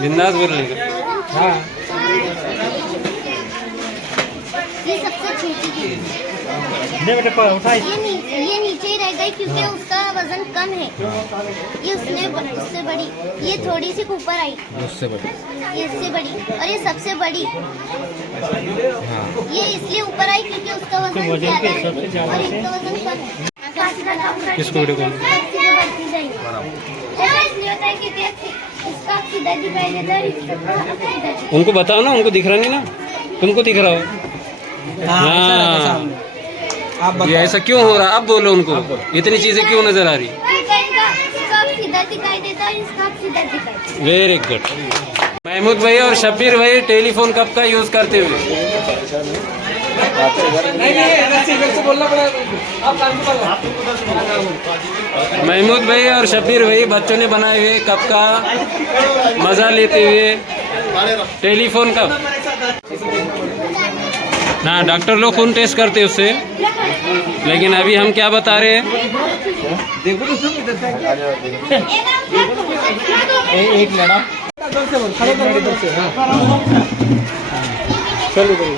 बिंदास बोल लेगा। हाँ ये सबसे छोटी है। दे बेटे उठाई। ये नीचे ही रह गई क्योंकि उसका वजन कम है। ये उससे बड़ी, ये थोड़ी सी ऊपर आई, उससे बड़ी। ये इससे बड़ी और ये सबसे बड़ी। हाँ ये इसलिए ऊपर आई क्योंकि उसका वजन ज्यादा है और इनका वजन कम है। किसको वीडियो कॉल? ऐसा इसलिए होता है क्योंकि इसका सीधा दिखाई देता है और इसका सीधा दिखाई। उनको बताओ ना, उनको दिख रहा नहीं ना, तुमको दिख रहा हो। हाँ ये ऐसा क्यों हो रहा? अब बोलो उनको, इतनी चीजें क्यों नजर आ रही? इसका सीधा दिखाई देता है, इसका सीधा दिखाई देता है। Very good. महमूद भाई और शब्बीर भाई टेलीफोन कब का यूज करते हुए? महमूद भाई और शब्बीर भाई बच्चों ने बनाए हुए कप का मजा लेते हुए टेलीफोन कप। हाँ डॉक्टर लोग खून टेस्ट करते हैं उससे, लेकिन अभी हम क्या बता रहे हैं? देखो तो एक लड़ा चलो बाल